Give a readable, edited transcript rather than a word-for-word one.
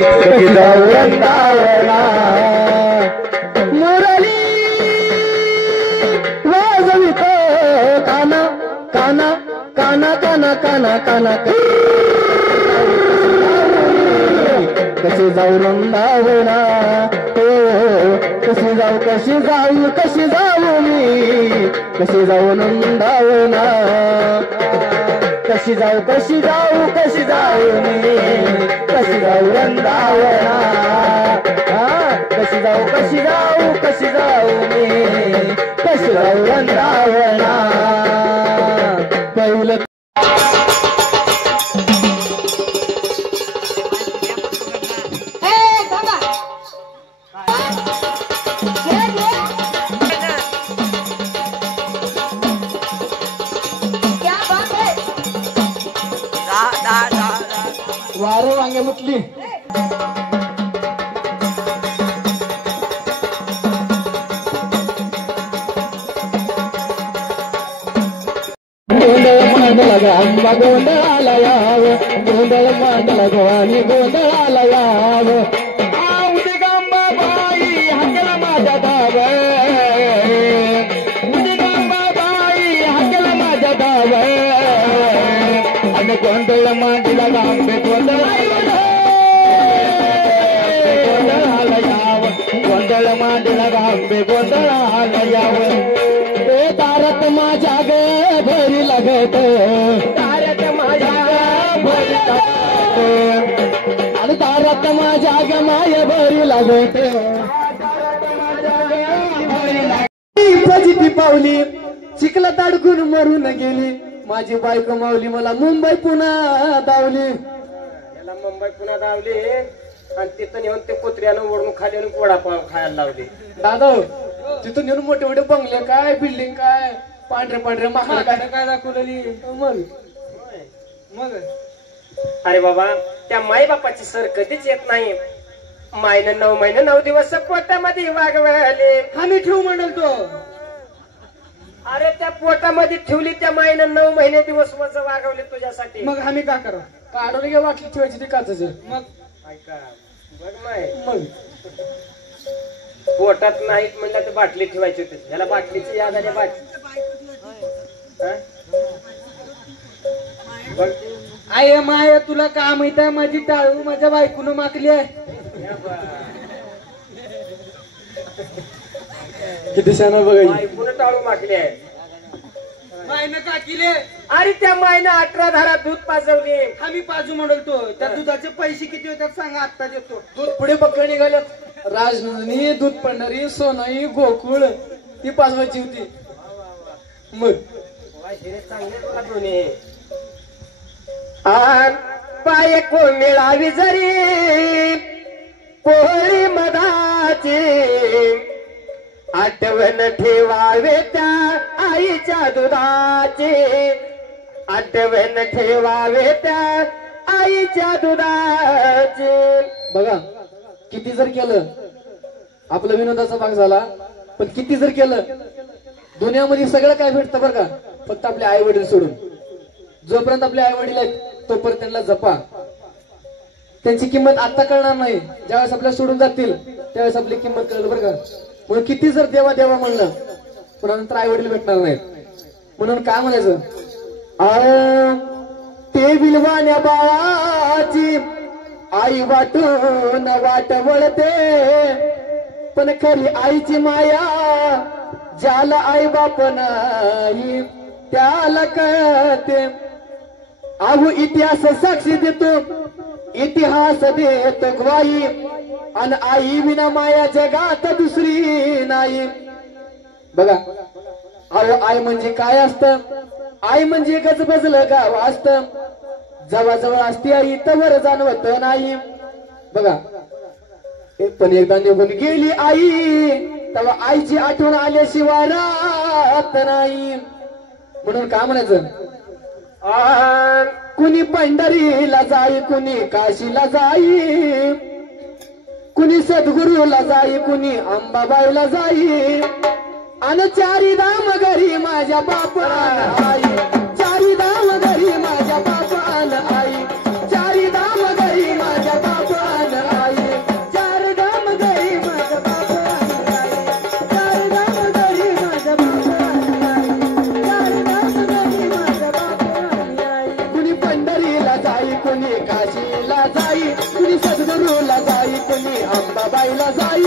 कशी जाऊ वृंदावना मुरली वाजवित काना काना काना काना काना काना कशी जाऊ वृंदावना हो कशी जाऊ मी कशी जाऊ वृंदावना कशी जाऊ मी कशी जाऊ वृंदावना कशी जाऊ मी कशी जाऊ वृंदावना पहिलं वारे वांगे मुटली गोंधळ मांडला ग आंबा गोंधळाला याव गोंधळ मांडला गो आणि गोंधळाला याव उदी गांबा बाई हाकला माझ्या दाव उदी गांबा बाई हाकला माझ्या दाव आणि गोंधळ मांडला ग आंबे गोंधळाला याव गोंधळ मांडला ग आंबे गोंधळाला याव तारक माझ्या ग भरी लागत तारक माझ्या भरी आणि तारक माझ्या ग माय भरी लागत फजिती पावली चिखलात अडकून मरून गेली माझी बायको मावली मला मुंबई पुन्हा धावली याला मुंबई पुन्हा धावली आणि तिथं नेऊन ते कुत्र्यानं ओढून खाली आणि वडापाव खायला लावले दादा तिथून नेऊन मोठे मोठे बंगले काय बिल्डिंग काय पांढरे पांढरे माकडे काय काय दाखवलेली मग अरे बाबा त्या माई बापाची सर कधीच येत नाही मायनं 9 महिने 9 दिवस पोटामध्ये वागवले आम्ही ठेवू म्हणल तो अरे त्या पोटामध्ये ठेवली त्या मायनं 9 महिने दिवस वागवले तुझ्यासाठी मग आम्ही का करा काढून घे वाटली ठेवायची ती काच मग ऐका बघ माय मग पोटात नाहीत म्हणलं तर बाटली ठेवायची होती याला बाटलीची याद आली बाटली आय माय तुला का माहित आहे माझी टाळू माझ्या बायकोनं माकली आहे किती शाना बघा बायकोनं टाळू मागली आहे मायनं का केले अरे त्या मायनं 18 धारा दूध पाजवली आम्ही पाजू म्हणतो त्या दुधाचे पैसे किती होतात सांगा आता देतो दूध पुढे पक्क निघाल्यात राजनंदिनी दूध पडणारी सोनाई गोकुळ ती पाजवायची होती मग चांगले तुला दोन्ही बायको मिळावी जरी पोळी मधाची आठवण ठेवावे त्या आईच्या दुधाची आठवण ठेवावे त्या आईच्या दुधाची बघा किती जर केलं आपलं विनोदाचा भाग झाला पण किती जर केलं दुनियामध्ये सगळं काय भेटतं बरं का फक्त आपले आई वडील सोडून जोपर्यंत आपले आई वडील आहेत तोपर्यंत त्यांना जपा त्यांची किंमत आता कळणार नाही ज्यावेळेस आपल्याला सोडून जातील त्यावेळेस आपली किंमत कळेल बरं का म्हणून किती जर देवा देवा म्हणलं पुन्हा नंतर आई वडील भेटणार नाहीत म्हणून काय म्हणायचं ते बिलवाण्या बाळाची आई वाटून वाट वळते पण खरी आईची माया ज्याला आई बाप नाही त्याला कळते अहो इतिहास साक्षी देतो इतिहास देतो ग्वाही आणि आई विना माया जगात दुसरी नाही बघा अहो आई म्हणजे काय असतं आई म्हणजे गजबजलं गाव असतं जवळजवळ असते आई तवर जाणवत नाही बघा पण एकदा निघून गेली आई तेव्हा आईची आठवण आल्याशिवाय राहत नाही म्हणून काय म्हणायचं कुणी पंढरीला जाई कुणी काशीला जाई कुणी सद्गुरूला जाई कुणी अंबाबाईला जाई आणि चारी धाम घरी माझ्या बापान आई चारी धाम घरी माझ्या बापान आई चारी धाम घरी माझ्या बापान कुणी सद्गुरूला जाई कुणी अंबाबाईला जाई